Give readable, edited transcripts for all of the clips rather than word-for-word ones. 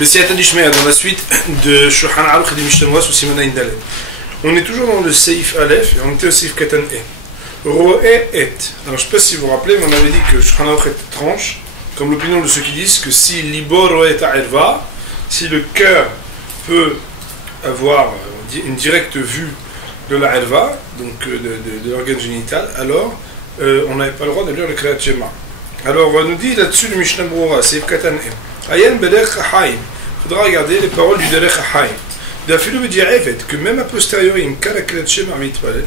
Dans la suite de Shulchan Aruch et des Mishnah sous Siman Ayin Daled. On est toujours dans le Seif Aleph et on était au Seif Katan E. Roe et. Alors je ne sais pas si vous vous rappelez, mais on avait dit que Shulchan Aruch est tranche, comme l'opinion de ceux qui disent que si Libo Roe Ta'erva, si le cœur peut avoir une directe vue de la Erva, donc de l'organe génital, alors on n'avait pas le droit de lire le Kriyat Shema. Alors on nous dit là-dessus le Mishnah Brura, Seif Katan E. Ayen Belech Haïm. Il faudra regarder les paroles du Derech Haïm. D'afilou veut dire que même a posteriori, Mkala Kriyat Shema mitpalel,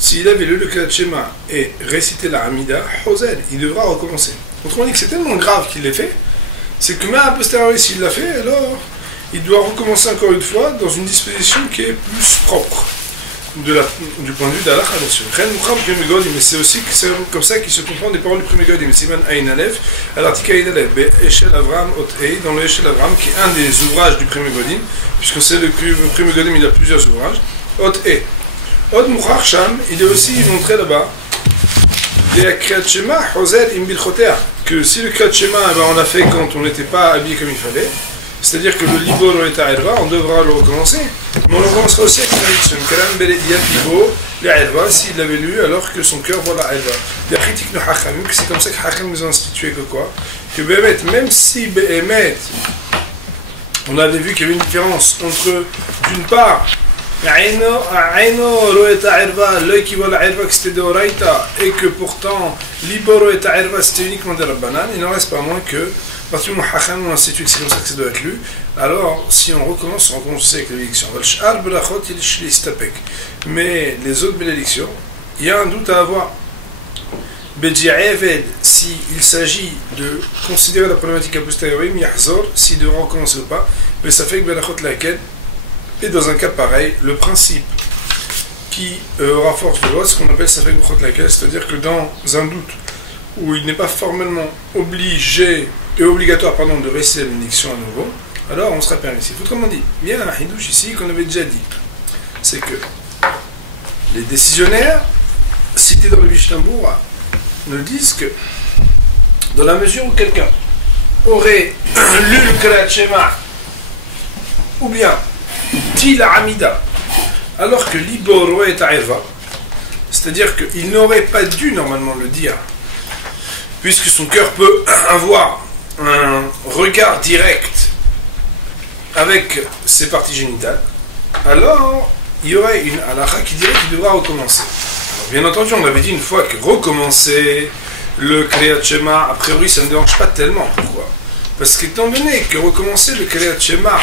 s'il avait lu le Kriyat Shema et récité la Hamida, Hozel, il devra recommencer. Autrement dit que c'est tellement grave qu'il l'ait fait, c'est que même a posteriori, s'il l'a fait, alors il doit recommencer encore une fois dans une disposition qui est plus propre. Du point de vue d'Allah, bien sûr. Mais c'est aussi comme ça qu'il se comprend des paroles du premier Godim. Siman Ayin Aleph, à l'article Ayin Aleph, Eshel Avram Ot-Ei, dans le Eshel Avram, qui est un des ouvrages du premier Godim, puisque c'est le premier Godim, il a plusieurs ouvrages. Ot-Ei. Od Mouchar Sham, il est aussi montré là-bas, des Kriyat Shema, Hozel Imbil Chotea, que si le Kriyat Shema, on l'a fait quand on n'était pas habillé comme il fallait, c'est-à-dire que le Libo Roe Ta'erva, on devra le recommencer, mais on le recommencera aussi avec une élection. Kalam Belediat Libo, l'Aerva, s'il l'avait lu alors que son cœur voit la Aerva. Il y a critique de Hachamim, que c'est comme ça que Hachamim nous a institué que quoi? Que Behemet, même si Behemet, on avait vu qu'il y avait une différence entre, d'une part, Aino Roe Ta'erva, l'œil qui voit la Aerva, que c'était de Oraita, et que pourtant, Libo Roe Ta'erva, c'était uniquement de Rabbanan, il n'en reste pas moins que, à partir du moment où Hachamim a institué que c'est comme ça que ça doit être lu, alors si on recommence aussi avec l'élection. Mais les autres bénédictions, il y a un doute à avoir. S'il s'agit de considérer la problématique a posteriori, s'il devra recommencer ou pas, mais ça fait que Belachot laquelle, et dans un cas pareil, le principe qui aura force de loi, c'est ce qu'on appelle ça fait Belachot laquelle, c'est-à-dire que dans un doute où il n'est pas formellement obligé et obligatoire de réciter la bénédiction à nouveau, alors on sera permissif. Autrement dit, il y a un hidouche ici qu'on avait déjà dit, c'est que les décisionnaires cités dans le Mishnah Brura nous disent que dans la mesure où quelqu'un aurait lu le Kriyat Shema ou bien dit la Hamida alors que Libo Roe Ta'erva, c'est-à-dire qu'il n'aurait pas dû normalement le dire puisque son cœur peut avoir un regard direct avec ses parties génitales, alors il y aurait une halakha qui dirait qu'il devra recommencer. Alors, bien entendu, on avait dit une fois que recommencer le Kriyat Shema, a priori ça ne dérange pas tellement. Pourquoi? Parce qu'étant donné que recommencer le Kriyat Shema,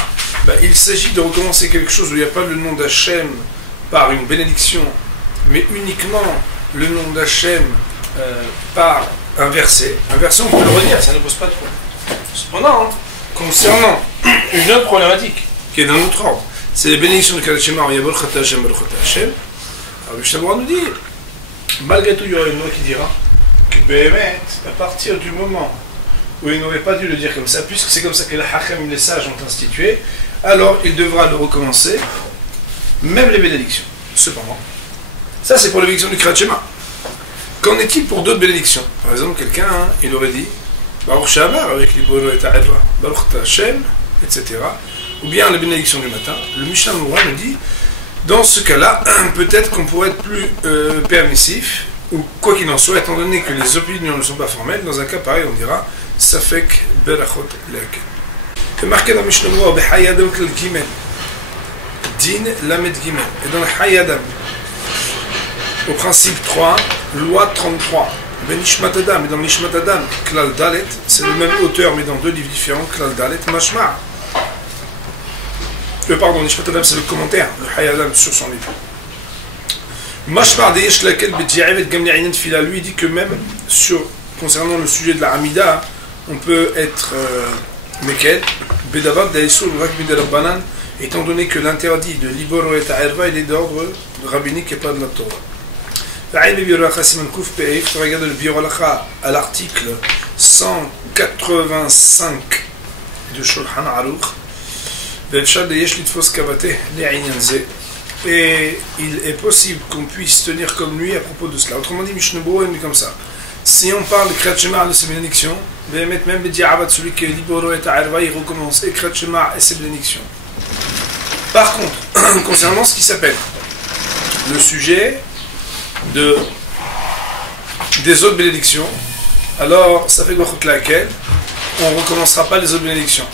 il s'agit de recommencer quelque chose où il n'y a pas le nom d'Hachem par une bénédiction, mais uniquement le nom d'Hachem par un verset. Un verset, on peut le redire, ça ne pose pas de problème. Cependant, concernant une autre problématique qui est d'un autre ordre, c'est les bénédictions de Kriyat Shema, Yabol Chata Hashem, Baruch Chata Hashem. Alors le Mishnah Brura nous dit, malgré tout, il y aura une loi qui dira que Behemet, à partir du moment où il n'aurait pas dû le dire comme ça, puisque c'est comme ça que les Hachamim, les sages, ont institué, alors il devra le recommencer, même les bénédictions. Cependant, ça c'est pour les bénédictions du Kriyat Shema. Qu'en est-il pour d'autres bénédictions? Par exemple, quelqu'un, il aurait dit Baruch Shamar avec Libo Roe Ta'erva, Baruch Hashem, etc. Ou bien la bénédiction du matin. Le Mishnah Brura nous dit, dans ce cas-là, peut-être qu'on pourrait être plus permissif, ou quoi qu'il en soit, étant donné que les opinions ne sont pas formelles, dans un cas pareil, on dira Safek Berachot Leakel. C'est marqué dans le Mishnah Brura, Behayadam Klal Gimel, Din Lamed Gimel. Et dans le Hayadam, au principe 3, loi 33. Ben Nishmat Adam, et dans Nishmat Adam, Klal Dalet, c'est le même auteur, mais dans deux livres différents, Klal Dalet, Mashma. Pardon, Nishmat Adam, c'est le commentaire, le Hayadam sur son livre. Mashma Deyesh laquelle Betiavet Gamli Ainen Fila, lui, dit que même concernant le sujet de la Hamida, on peut être Mekel, Bedavat Daïsoul, Rak Midel Banan, étant donné que l'interdit de Libo Roe Ta'erva, il est d'ordre rabbinique et pas de la Torah. Il faut regarder le Bioralacha à l'article 185 de Shulchan Aruch. Et il est possible qu'on puisse tenir comme lui à propos de cela. Autrement dit, Mishnah Brura dit comme ça. si on parle de Kriyat Shema de ses bénédictions, même celui qui est libéré et ta'arva, il recommence et Kriyat Shema et ses bénédictions. Par contre, concernant ce qui s'appelle le sujet des autres bénédictions, alors ça fait laquelle on ne recommencera pas les autres bénédictions.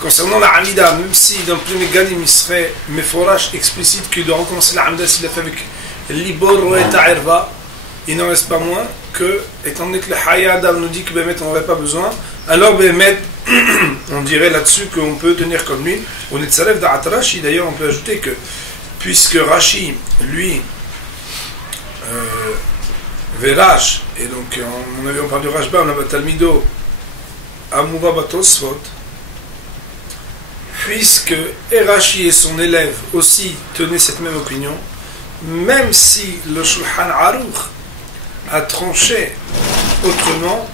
Concernant la Hamida, même si dans le premier Galim il serait méforage explicite qu'il doit recommencer la Hamida s'il l'a fait avec Libor et Ta'irva, il n'en reste pas moins que, étant donné que le Hayadam nous dit que Bémet on n'aurait pas besoin, alors Bémet, on dirait là-dessus qu'on peut tenir comme lui. On est de Salef d'At Rashi, d'ailleurs on peut ajouter que, puisque Rashi, lui, Verash, et donc on parle du Rashba, on a Talmido, Amouva Batosfot, puisque Rashi et son élève aussi tenaient cette même opinion, même si le Shulchan Aruch a tranché autrement,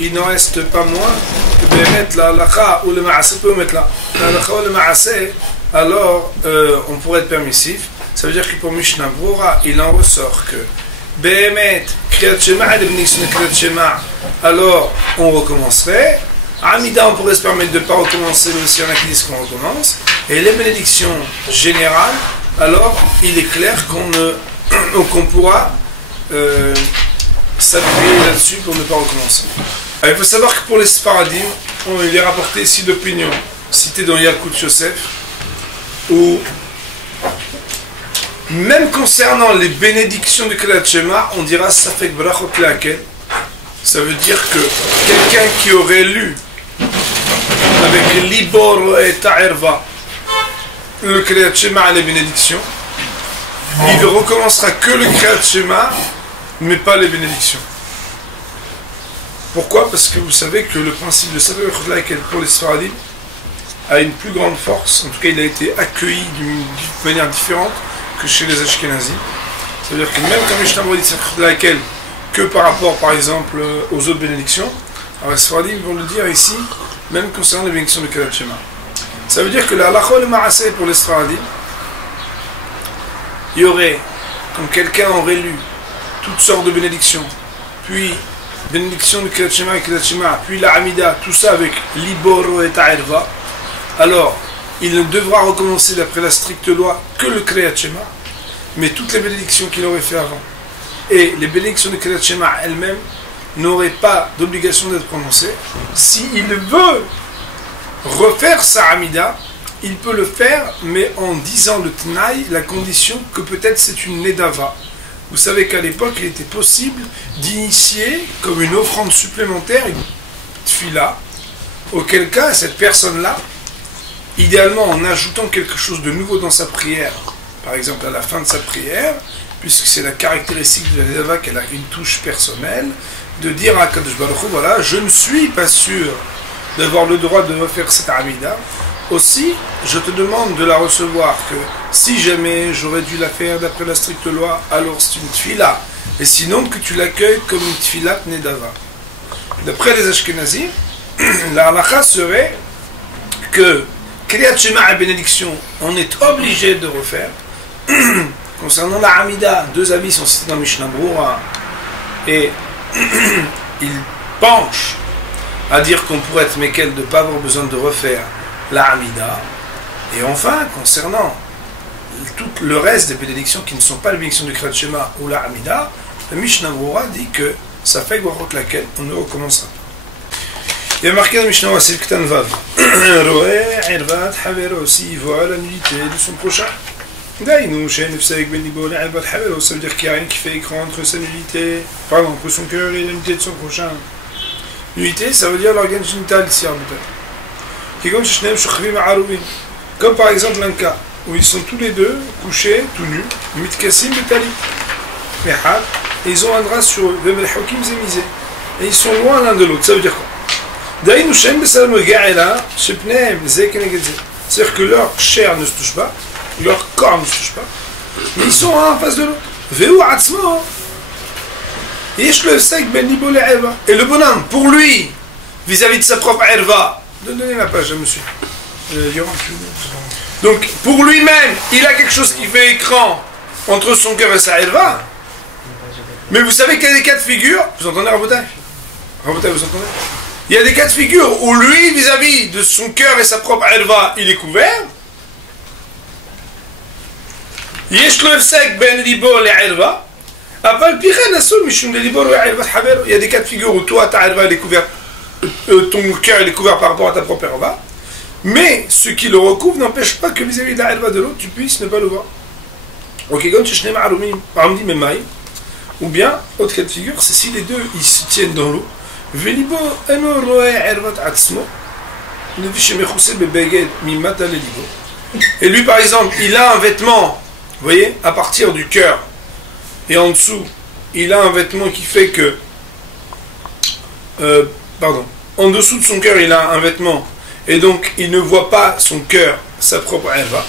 il n'en reste pas moins que de mettre la halakha ou le ma'aseh peut mettre la halakha ou le ma'aseh, alors on pourrait être permissif. Ça veut dire que pour Mishnah Brura, il en ressort que Behemet, Kriyat Shema et les bénédictions de Kriyat Shema, alors on recommencerait. Amida, on pourrait se permettre de ne pas recommencer, même s'il y en a qui disent qu'on recommence. Et les bénédictions générales, alors il est clair qu'on pourra s'appuyer là-dessus pour ne pas recommencer. Alors, il faut savoir que pour les Sfaradim, il est rapporté ici d'opinions citées dans Yalkut Yosef, où même concernant les bénédictions du Kriyat Shema, on dira Safek Brachot Lehakel. Ça veut dire que quelqu'un qui aurait lu avec Libor et Ta'irva le Kriyat Shema et les bénédictions, il ne recommencera que le Kriyat Shema, mais pas les bénédictions. Pourquoi? Parce que vous savez que le principe de Safek Brachot Lehakel pour les Sfaradim a une plus grande force. En tout cas, il a été accueilli d'une manière différente que chez les Ashkenazim. Ça veut dire que même quand Mishnah dit Safek Brachot Lehakel que par rapport, par exemple, aux autres bénédictions, alors les Sfaradim vont le dire ici, même concernant les bénédictions de Kriyat Shema. Ça veut dire que la halakha et le ma'aseh pour les Sfaradim, il y aurait, comme quelqu'un aurait lu toutes sortes de bénédictions, puis bénédiction de Kriyat Shema et Kriyat Shema, puis la Hamida, tout ça avec Libor et Ta'irva, alors il ne devra recommencer d'après la stricte loi que le Kriyat Shema, mais toutes les bénédictions qu'il aurait fait avant et les bénédictions de Kriyat Shema elles-mêmes n'auraient pas d'obligation d'être prononcées. S'il veut refaire sa Hamida, il peut le faire, mais en disant le Tnaï, la condition que peut-être c'est une Nedava. Vous savez qu'à l'époque, il était possible d'initier comme une offrande supplémentaire une tfila, auquel cas cette personne-là, idéalement en ajoutant quelque chose de nouveau dans sa prière, par exemple à la fin de sa prière, puisque c'est la caractéristique de la Nedava qu'elle a une touche personnelle, de dire à Kadosh Baruch Hu, voilà, je ne suis pas sûr d'avoir le droit de refaire cette Hamida. Aussi, je te demande de la recevoir, que si jamais j'aurais dû la faire d'après la stricte loi, alors c'est une tfila. Et sinon, que tu l'accueilles comme une tfilat Nedava. D'après les Ashkenazim, la halakha serait que Kriyat Shema et bénédiction, on est obligé de refaire. Concernant la Hamida, deux avis sont cités dans Mishnah Brura et il penche à dire qu'on pourrait être méquel de ne pas avoir besoin de refaire la Hamida. Et enfin, concernant tout le reste des bénédictions qui ne sont pas les bénédictions du Kriyat Shema ou la Hamida, le Mishnah Brura dit que ça fait laquelle on ne recommencera pas. Il y a marqué dans Mishnah Brura, c'est le Ktan Vav. Roé, Ervat, Havero, s'il voit la nullité de son prochain. Daïnou, Shen, Fsaïk, Ben Libo, Ervat, Havero, ça veut dire qu'il n'y a rien qui fait écran entre sa nullité, pardon, entre son cœur et la nullité de son prochain. Nullité, ça veut dire l'organe génital ici en comme par exemple un cas où ils sont tous les deux couchés, tout nus, mitkassim betali, et ils ont un drap sur eux, et ils sont loin l'un de l'autre. Ça veut dire quoi? C'est-à-dire que leur chair ne se touche pas, leur corps ne se touche pas, mais ils sont un en face de l'autre. Et le bonhomme, pour lui, vis-à-vis de sa propre erva, donnez la page à monsieur. Donc, pour lui-même, il a quelque chose qui fait écran entre son cœur et sa erva. Mais vous savez qu'il y a des cas de figure, vous entendez Rabotai? Rabotai, vous entendez? Il y a des cas de figure où lui, vis-à-vis de son cœur et sa propre herva, il est couvert. Yesh lo hefsek ben libor le herva. Aval pichen asul mishum le libor le herva haber. Il y a des cas de figure où toi, ta herva, elle est couverte, ton cœur, il est couvert par rapport à ta propre herva. Mais ce qui le recouvre n'empêche pas que vis-à-vis de la herva de l'autre, tu puisses ne pas le voir. Ok, comme tu shneim arumim memai. Ou bien, autre cas de figure, c'est si les deux, ils se tiennent dans l'eau. Et lui par exemple il a un vêtement, vous voyez, à partir du cœur et en dessous il a un vêtement qui fait que en dessous de son cœur il a un vêtement et donc il ne voit pas son cœur, sa propre herva.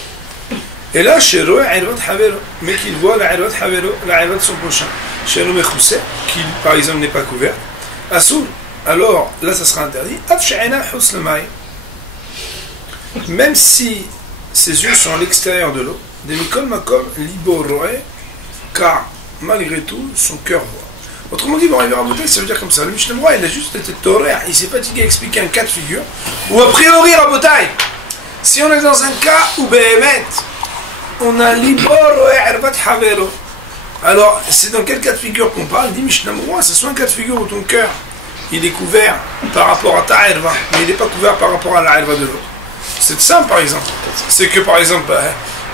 Et là chez Roé hervat havero, mais qu'il voit la hervat havero, la herva de son prochain, chez Roé Khoussé, qui par exemple n'est pas couvert. Assour, alors là ça sera interdit. Même si ses yeux sont à l'extérieur de l'eau, car malgré tout son cœur voit. Autrement dit, bon, il va raboter, ça veut dire comme ça. Le Mishnah Moura, il a juste été toré, il s'est fatigué à expliquer un cas de figure, ou a priori rabotaille. Si on est dans un cas où Behemet, on a libor ervat havero. Alors, c'est dans quel cas de figure qu'on parle? Dit Mishnah Moura, c'est soit un cas de figure où ton cœur il est couvert par rapport à ta herva, mais il n'est pas couvert par rapport à la herva de l'autre. C'est simple par exemple. C'est que par exemple,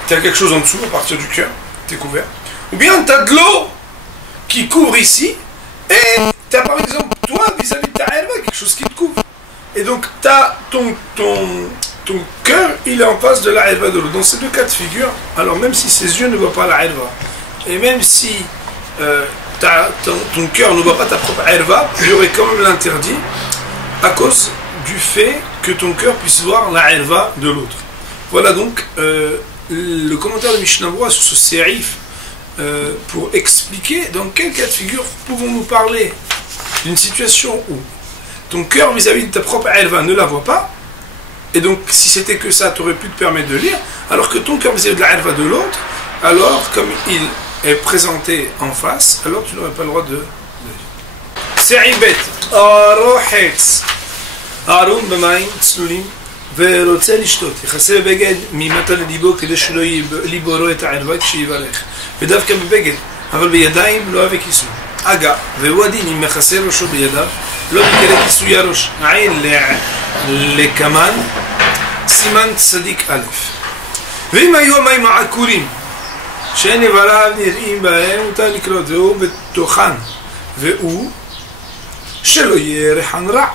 tu as quelque chose en dessous, à partir du cœur, tu es couvert. Ou bien tu as de l'eau qui couvre ici, et tu as par exemple, toi, vis-à-vis de ta herva, quelque chose qui te couvre. Et donc, tu as ton cœur, il est en face de la herva de l'autre. Dans ces deux cas de figure, alors même si ses yeux ne voient pas la herva, et même si ton cœur ne voit pas ta propre herva, il y aurait quand même l'interdit à cause du fait que ton cœur puisse voir la herva de l'autre. Voilà donc le commentaire de Mishnah Moura sur ce sérif pour expliquer dans quel cas de figure pouvons-nous parler d'une situation où ton cœur vis-à-vis de ta propre herva ne la voit pas, et donc si c'était que ça, tu aurais pu te permettre de lire, alors que ton cœur vis-à-vis de la herva de l'autre, alors comme il est présenté en face, alors tu n'aurais pas le droit de Sa'ibet Arohetz Arum b'mayim tslulim ורוצה לשתות, יחסה בבגד ממטה לליבו כדי שלא ליבורו את הערווה כשיברך, ודווקא בבגד, אבל בידיים לא אוהב כיסוי. אגב, והוא הדין אם מכסה ראשו בידיו, לא מקרה כיסוי הראש, עין לקמן, סימן צדיק א'. ואם היו המים העקורים, שאין איבריו נראים בהם, מותר לקרות, והוא בתוכן, והוא שלא יהיה ריחן רע.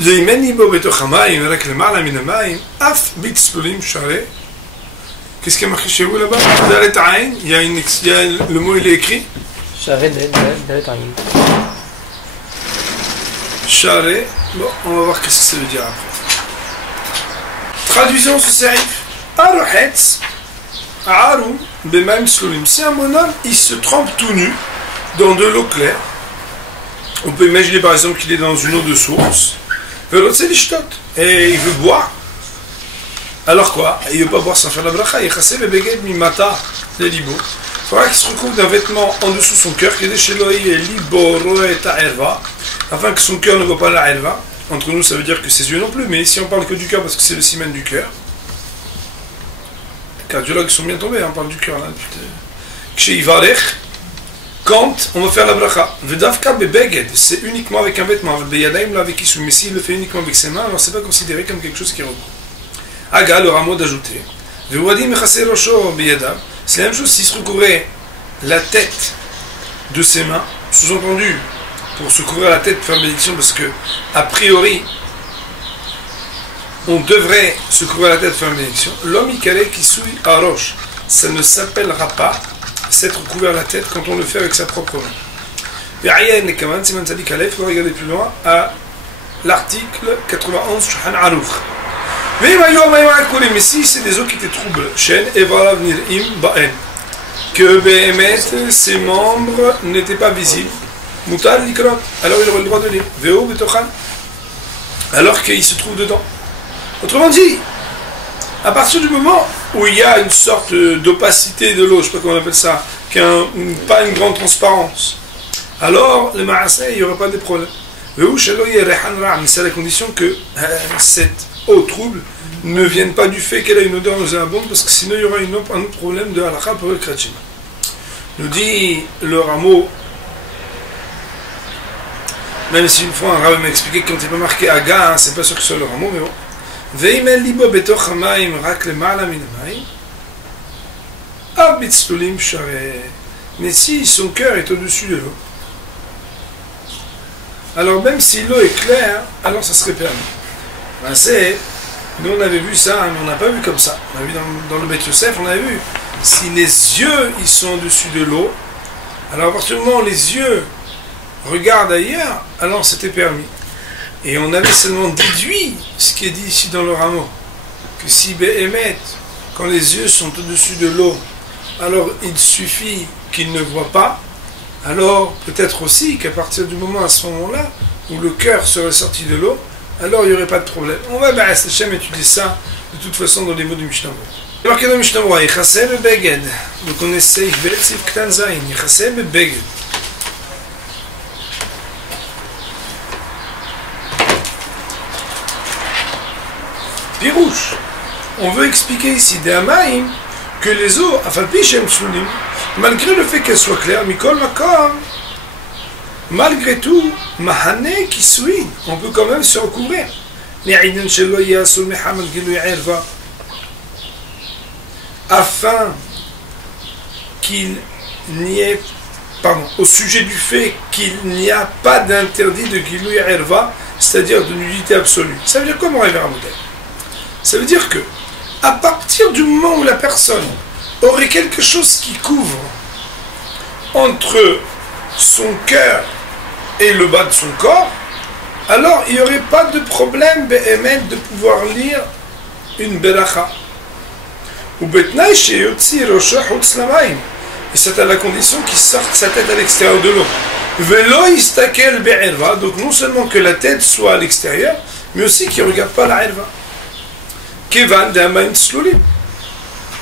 Qu'est-ce qu'il y a marqué chez vous là-bas? Il y a le mot, il est écrit Charé. Bon, on va voir qu'est-ce que ça veut dire après. Traduisons ce serif. Arohetz, Arum, Bemaim Slulim. Si un bonhomme, il se trempe tout nu dans de l'eau claire. On peut imaginer par exemple qu'il est dans une eau de source. Et il veut boire. Alors quoi? Il ne veut pas boire sans faire la bracha. Il faudra qu'il se recouvre d'un vêtement en dessous de son cœur, afin que son cœur ne voit pas la herva. Entre nous, ça veut dire que ses yeux non plus, mais si on parle que du cœur, parce que c'est le simen du cœur. Les cardiologues sont bien tombés, on parle du cœur là. Quand on va faire la bracha, c'est uniquement avec un vêtement, mais s'il le fait uniquement avec ses mains, alors c'est pas considéré comme quelque chose qui recouvre. Aga, le rameau d'ajouter, c'est la même chose s'il se recouvrait la tête de ses mains, sous-entendu, pour se couvrir la tête pour faire bénédiction, parce que, a priori, on devrait se couvrir la tête pour faire bénédiction. L'homme qui souille à roche, ça ne s'appellera pas s'être couvert la tête quand on le fait avec sa propre main. Il faut regarder plus loin à l'article 91 Shulchan Aruch. Mais si c'est des eaux qui te troublent, que Behemet, ses membres n'étaient pas visibles, alors il aurait le droit de lire. Alors qu'il se trouve dedans. Autrement dit, à partir du moment où il y a une sorte d'opacité de l'eau, je ne sais pas comment on appelle ça, pas une grande transparence, alors le Maaseh, il n'y aura pas de problème. C'est la condition que cette eau trouble ne vienne pas du fait qu'elle a une odeur nauséabonde, parce que sinon il y aura un autre problème de halakha pour le kratchim. Nous dit le rameau, même si une fois un rabbin m'a expliqué que quand il n'est pas marqué Aga, c'est pas sûr que ce soit le rameau, mais bon. Mais si son cœur est au-dessus de l'eau, alors même si l'eau est claire, alors ça serait permis. Ben nous on avait vu ça, mais on n'a pas vu comme ça. On a vu dans le Beth Yosef, on avait vu, si les yeux ils sont au-dessus de l'eau, alors à partir du moment où les yeux regardent ailleurs, alors c'était permis. Et on avait seulement déduit ce qui est dit ici dans le rameau, que si Béhémet, quand les yeux sont au-dessus de l'eau, alors il suffit qu'ils ne voient pas, alors peut-être aussi qu'à partir du moment à ce moment-là, où le cœur serait sorti de l'eau, alors il n'y aurait pas de problème. On va étudier ça de toute façon dans les mots du Mishnah. Alors que dans le Mishnah, Yichaseh Beged, vous connaissez Beltzif Ktan Zayin, Yichaseh Beged. Pirouche, on veut expliquer ici des Hamaïm que les eaux, malgré le fait qu'elles soient claires, Mikol Makam, malgré tout, Mahane Kisui, on peut quand même se recouvrir. Afin qu'il n'y ait, au sujet du fait qu'il n'y a pas d'interdit de Gilou Erva, c'est-à-dire de nudité absolue. Ça veut dire comment arriver à modèle? Ça veut dire que, à partir du moment où la personne aurait quelque chose qui couvre entre son cœur et le bas de son corps, alors il n'y aurait pas de problème de pouvoir lire une beracha. Et c'est à la condition qu'il sorte sa tête à l'extérieur de l'eau. Donc non seulement que la tête soit à l'extérieur, mais aussi qu'il ne regarde pas la erva.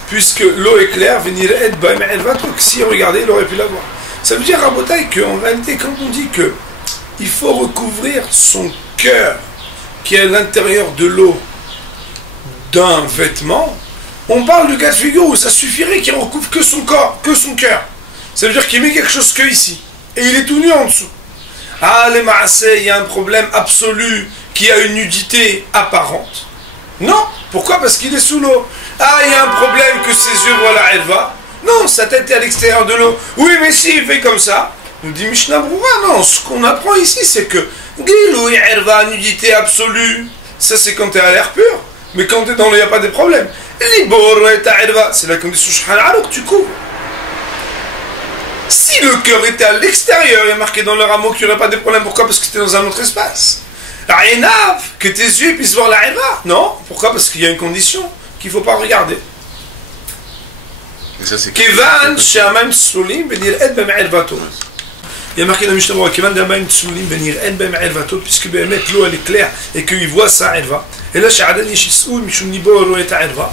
Puisque l'eau est claire, si on regardait, il aurait pu la voir. Ça veut dire, Rabotai, qu'en réalité, quand on dit que il faut recouvrir son cœur qui est à l'intérieur de l'eau d'un vêtement, on parle du cas de figure où ça suffirait qu'il recouvre que son corps, que son cœur. Ça veut dire qu'il met quelque chose que ici. Et il est tout nu en dessous. Ah, les Maaseh, il y a un problème absolu qui a une nudité apparente. Non. Pourquoi? Parce qu'il est sous l'eau. Ah, il y a un problème que ses yeux voient la Elva. Non, sa tête est à l'extérieur de l'eau. Oui, mais s'il fait comme ça, nous dit Mishnah Broura, non, ce qu'on apprend ici, c'est que Glilou et Elva, nudité absolue, ça c'est quand tu es à l'air pur. Mais quand tu es dans l'eau, il n'y a pas de problème. Libor et ta Elva, c'est la condition Shhanaro que tu couvres. Si le cœur était à l'extérieur, il y a marqué dans le rameau qu'il n'y aurait pas de problème. Pourquoi? Parce que tu es dans un autre espace. Que tes yeux puissent voir la Elva. Non, pourquoi? Parce qu'il y a une condition qu'il ne faut pas regarder. Kevan Shaman Tsulim Benir Ed Bem Elvato. Il y a marqué dans le Mishnah Kevan Shaman Tsulim Benir Ed Bem Elvato, puisque l'eau elle est claire et qu'il voit sa Elva. Et là, Sha'adan Yishisoul Mishum Nibor et ta Elva.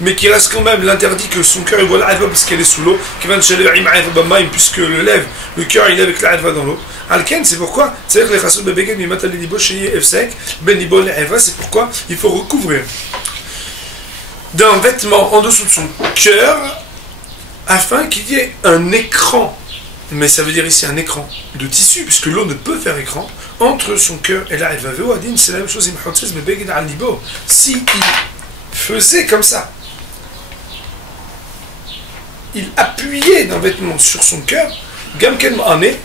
Mais qui reste quand même l'interdit que son cœur il voit la Elva parce qu'elle est sous l'eau. Kevan Shalim Elva Bamaim, puisque le cœur il est avec la Elva dans l'eau. Alken, c'est pourquoi c'est que les Chassoud Bebeged Mimatal Libo Sheye Efsek Ben Libol Elva, c'est pourquoi il faut recouvrir d'un vêtement en dessous de son cœur afin qu'il y ait un écran, mais ça veut dire ici un écran de tissu, puisque l'eau ne peut faire écran, entre son cœur et la Elva. C'est la même chose, si il faisait comme ça, il appuyait d'un vêtement sur son cœur, Gamken Ma'ane,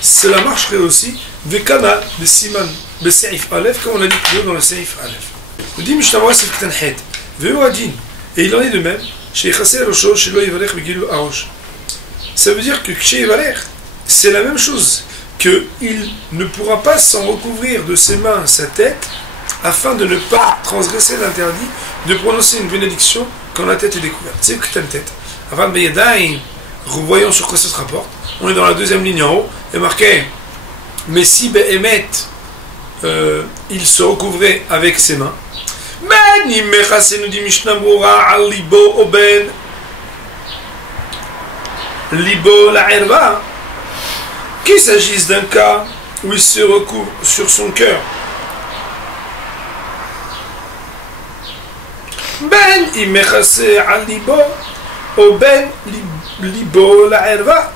cela marcherait aussi de Kana, de Siman, de Seif Aleph, comme on a dit plus haut dans le Seif Aleph. Vous dites, Mishnah c'est Ktanhet. Et il en est de même chez Chasser Rocho, chez Loïvalech, Begilou Arosh. Ça veut dire que chez Ivalech, c'est la même chose, qu'il ne pourra pas s'en recouvrir de ses mains sa tête, afin de ne pas transgresser l'interdit de prononcer une bénédiction quand la tête est découverte. C'est que telle tête. Avant de Beyadaï, revoyons sur quoi ça se rapporte. On est dans la deuxième ligne en haut, il est marqué mais si Behemet, il se recouvrait avec ses mains. Ben Imechase nous dit Mishnah Broura Alibo Oben libo la herva, qu'il s'agisse d'un cas où il se recouvre sur son cœur. Ben imechase al libo, ou ben libo la herva.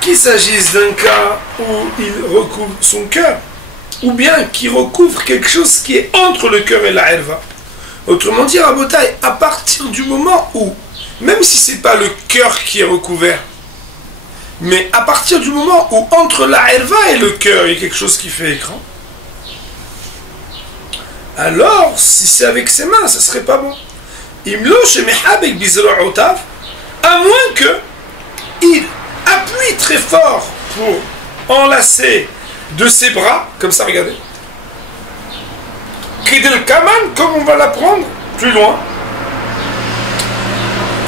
Qu'il s'agisse d'un cas où il recouvre son cœur, ou bien qu'il recouvre quelque chose qui est entre le cœur et la herva. Autrement dit, Rabotai, à partir du moment où, même si ce n'est pas le cœur qui est recouvert, mais à partir du moment où entre la herva et le cœur, il y a quelque chose qui fait écran, alors, si c'est avec ses mains, ça serait pas bon. À moins que il appuie très fort pour enlacer de ses bras, comme ça, regardez. Kidel Kaman, comme on va l'apprendre plus loin.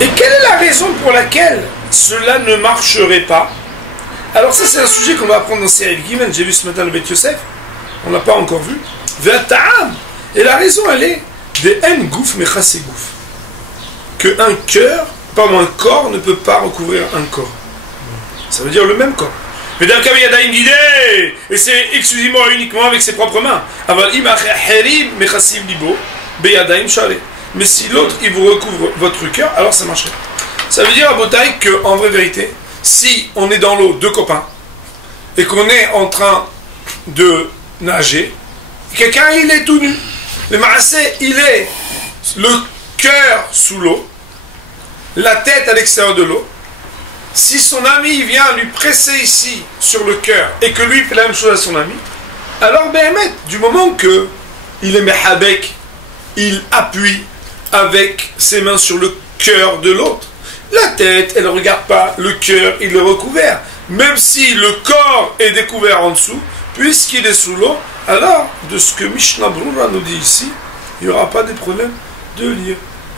Et quelle est la raison pour laquelle cela ne marcherait pas? Alors ça, c'est un sujet qu'on va apprendre dans Seif Gimen. J'ai vu ce matin le Beth Yosef. On l'a pas encore vu. Et la raison, elle est des en gouf mechase gouf. Qu'un cœur, pardon, un corps ne peut pas recouvrir un corps. Ça veut dire le même corps. Mais dans le cas, il y a d'aïm guidé, et c'est exclusivement et uniquement avec ses propres mains. Mais si l'autre, il vous recouvre votre cœur, alors ça marcherait. Ça veut dire à Botaï qu'en vraie vérité, si on est dans l'eau, deux copains, et qu'on est en train de nager, quelqu'un, il est tout nu. Le maassé, il est le cœur sous l'eau, la tête à l'extérieur de l'eau. Si son ami vient lui presser ici sur le cœur et que lui fait la même chose à son ami, alors Béhémet, du moment que il est mehabek, il appuie avec ses mains sur le cœur de l'autre. La tête, elle ne regarde pas, le cœur, il est recouvert. Même si le corps est découvert en dessous, puisqu'il est sous l'eau, alors, de ce que Mishnah Brura nous dit ici, il n'y aura pas de problème de lire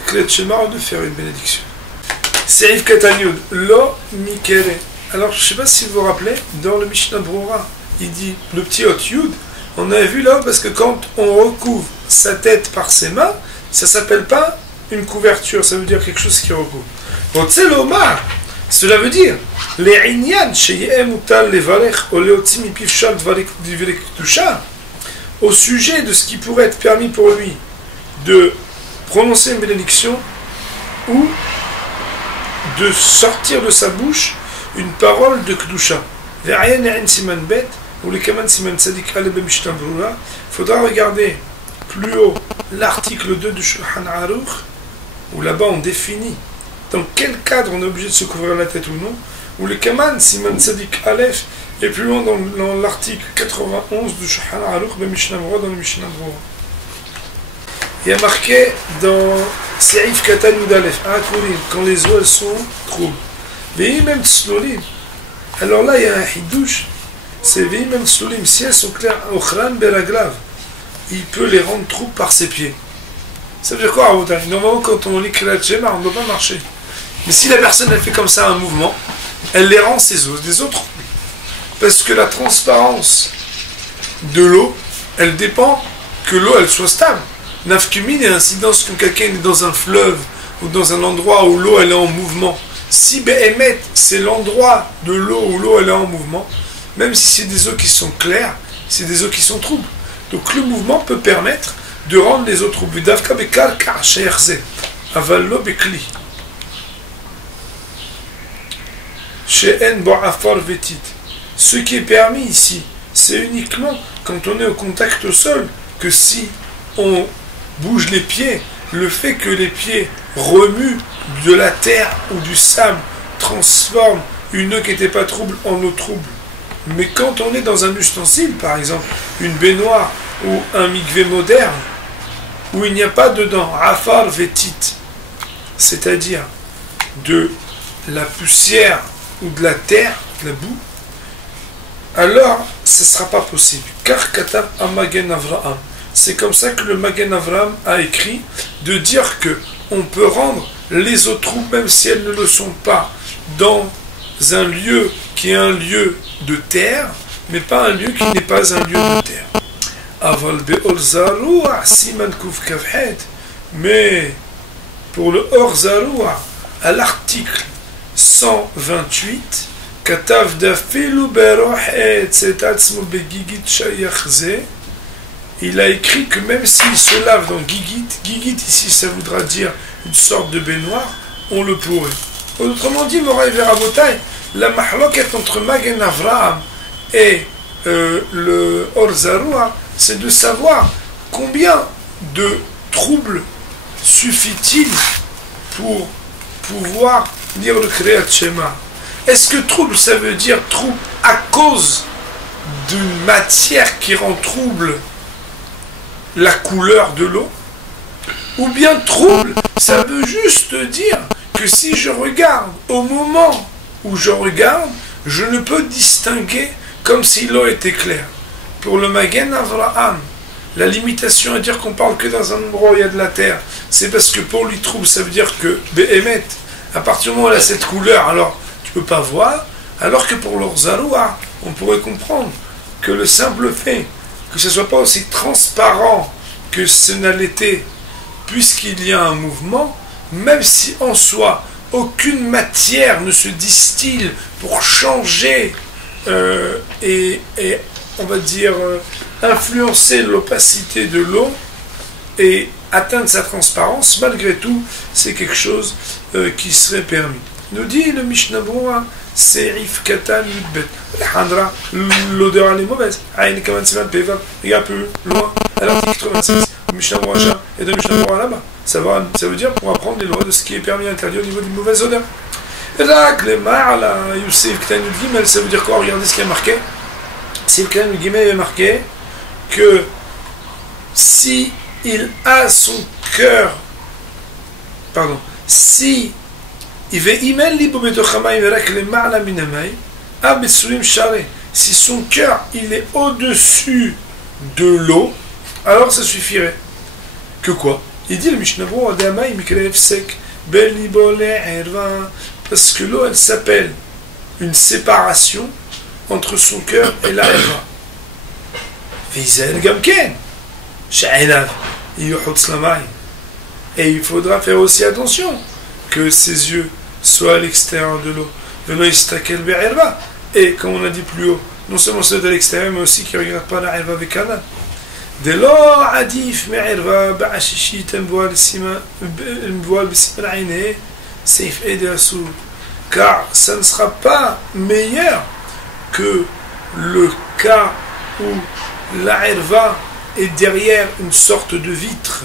Klet Shema ou de faire une bénédiction. Seif Katanyud, Lo Mikere. Alors, je ne sais pas si vous vous rappelez, dans le Mishnah Brura, il dit le petit Hot Yud, on avait vu là, parce que quand on recouvre sa tête par ses mains, ça ne s'appelle pas une couverture, ça veut dire quelque chose qui recouvre. Omar, cela veut dire les Inyan, Sheyem Utal Levarech, Oleotzi Mipivshal Dvarek Tusha, au sujet de ce qui pourrait être permis pour lui de prononcer une bénédiction ou de sortir de sa bouche une parole de Kedusha. Ou les Kaman Siman Tzadik Ale Bemishna Brura, il faudra regarder plus haut l'article 2 du Shulchan Aruch, où là-bas on définit dans quel cadre on est obligé de se couvrir la tête ou non, ou les Kaman Siman Tzadik Aleph, et plus loin dans l'article 91 du Shulchan Aruch Bemishna Brura, dans le Mishnah Brura. Il y a marqué dans Seif Katan Yudalef, quand les eaux elles sont troubles. Vehi même tslolim. Alors là il y a un hidouche, c'est vehi même tslolim. Si elles sont claires, ochran beraglav, il peut les rendre troubles par ses pieds. Ça veut dire quoi, Rabotai? Normalement quand on lit Kriyat Shema, on ne doit pas marcher. Mais si la personne elle fait comme ça un mouvement, elle les rend ses os des autres. Parce que la transparence de l'eau, elle dépend que l'eau elle soit stable. Nafkumine et incidence quand quelqu'un est dans un fleuve ou dans un endroit où l'eau elle est en mouvement. Si Behemet c'est l'endroit de l'eau où l'eau elle est en mouvement, même si c'est des eaux qui sont claires, c'est des eaux qui sont troubles. Donc le mouvement peut permettre de rendre les eaux troubles. Ce qui est permis ici, c'est uniquement quand on est au contact au sol, que si on bouge les pieds, le fait que les pieds remuent de la terre ou du sable transforme une eau qui n'était pas trouble en eau trouble. Mais quand on est dans un ustensile, par exemple une baignoire ou un mikvé moderne, où il n'y a pas dedans afar vétit, c'est-à-dire de la poussière ou de la terre, de la boue, alors ce ne sera pas possible. Car Katab Amagen Avraham, c'est comme ça que le Magen Avraham a écrit, de dire que on peut rendre les eaux troubles, même si elles ne le sont pas, dans un lieu qui est un lieu de terre, mais pas un lieu qui n'est pas un lieu de terre. Mais pour le Or Zaroua, à l'article 128, Katav dafilu beroh etzet atzmo begigit shayach ze. Il a écrit que même s'il se lave dans Gigit, Gigit ici ça voudra dire une sorte de baignoire, on le pourrait. Autrement dit, Moraï Verabotai, la mahloket entre Magen Avraham et le Or Zarua, c'est de savoir combien de troubles suffit-il pour pouvoir lire le Kriyat Shema. Est-ce que trouble, ça veut dire trouble à cause d'une matière qui rend trouble la couleur de l'eau, ou bien trouble, ça veut juste dire que si je regarde, au moment où je regarde, je ne peux distinguer comme si l'eau était claire. Pour le Magen Avraham, la limitation à dire qu'on parle que dans un endroit où il y a de la terre, c'est parce que pour lui trouble, ça veut dire que Behemet, à partir du moment où elle a cette couleur, alors tu ne peux pas voir, alors que pour l'Or Zaroua, on pourrait comprendre que le simple fait que ce ne soit pas aussi transparent que ce n'a l'été, puisqu'il y a un mouvement, même si en soi, aucune matière ne se distille pour changer et on va dire, influencer l'opacité de l'eau et atteindre sa transparence, malgré tout, c'est quelque chose qui serait permis. Nous dit le Mishnah Brura, Serif Katan Yudbet. L'odeur elle est mauvaise. Aïn Kaman Siman Peva, il y a un peu loin, à l'article 86, le Mishnah Brura et de Mishnah Brura là-bas. Ça veut dire pour apprendre les lois de ce qui est permis et interdit au niveau d'une mauvaise odeur. Rak le Ma'ala, Youssef Katan Yudgimel, ça veut dire quoi? Regardez ce qui est marqué. Sif Katan Yudgimel est marqué que si il a son cœur, si si son cœur il est au-dessus de l'eau, alors ça suffirait. Que quoi? Il dit le Mishnah Brura, parce que l'eau elle s'appelle une séparation entre son cœur et la herva. Et il faudra faire aussi attention que ses yeux soient à l'extérieur de l'eau. Et comme on a dit plus haut, non seulement ceux de l'extérieur, mais aussi qui ne regardent pas la herva avec canal. Dès lors, adif me'erva ba'ashishi temboal siman aïné seif ede asur. Car ça ne sera pas meilleur que le cas où la herva est derrière une sorte de vitre,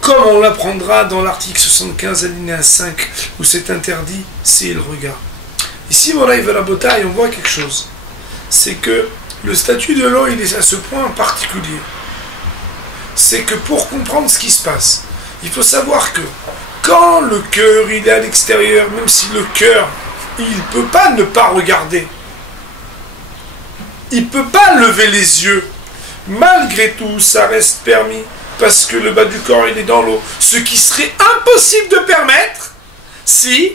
comme on l'apprendra dans l'article 75 alinéa 5 où c'est interdit s'il regarde. Ici, Moraï Verabotai, on voit quelque chose, c'est que le statut de l'eau il est à ce point particulier, c'est que pour comprendre ce qui se passe, il faut savoir que quand le cœur il est à l'extérieur, même si le cœur il ne peut pas ne pas regarder, il ne peut pas lever les yeux, malgré tout ça reste permis parce que le bas du corps il est dans l'eau, ce qui serait impossible de permettre si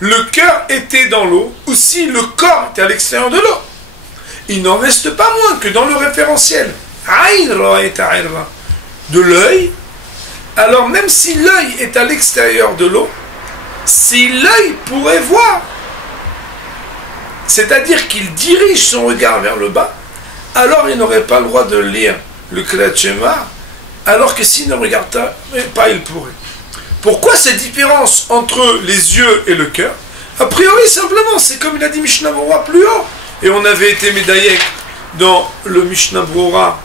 le cœur était dans l'eau ou si le corps était à l'extérieur de l'eau. Il n'en reste pas moins que dans le référentiel de l'œil, alors même si l'œil est à l'extérieur de l'eau, si l'œil pourrait voir, c'est-à-dire qu'il dirige son regard vers le bas, alors il n'aurait pas le droit de lire le Kriyat Shema, alors que s'il ne regarde pas, il pourrait. Pourquoi cette différence entre les yeux et le cœur? A priori, simplement, c'est comme il a dit Mishnah Brura plus haut. Et on avait été médaillé dans le Mishnah Brura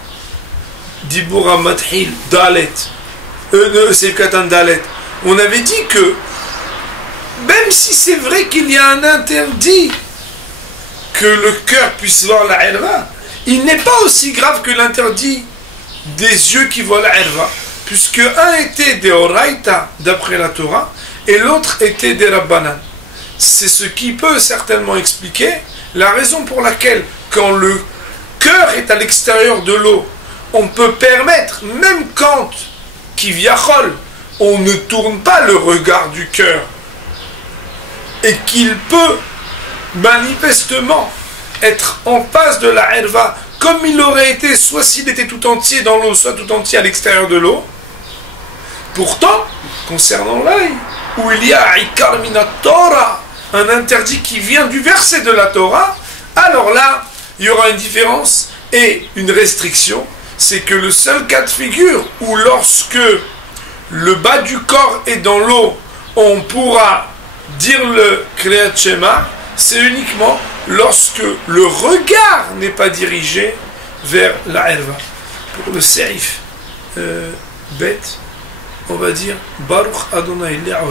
Dibura Mathil Dalet, c'est Katan Dalet. On avait dit que même si c'est vrai qu'il y a un interdit que le cœur puisse voir la herva, il n'est pas aussi grave que l'interdit des yeux qui voient la herva, puisque un était des Oraita d'après la Torah et l'autre était des Rabbanan. C'est ce qui peut certainement expliquer la raison pour laquelle quand le cœur est à l'extérieur de l'eau, on peut permettre, même quand Kivyachol, on ne tourne pas le regard du cœur, et qu'il peut manifestement être en face de la herva, comme il aurait été, soit s'il était tout entier dans l'eau, soit tout entier à l'extérieur de l'eau. Pourtant, concernant l'œil, où il y a Ikar Mina Torah, un interdit qui vient du verset de la Torah, alors là, il y aura une différence et une restriction. C'est que le seul cas de figure où lorsque le bas du corps est dans l'eau, on pourra dire le Kriyat Shema, c'est uniquement lorsque le regard n'est pas dirigé vers la herva. Pour le Seif Bet, on va dire Baruch Adonai Le'olam.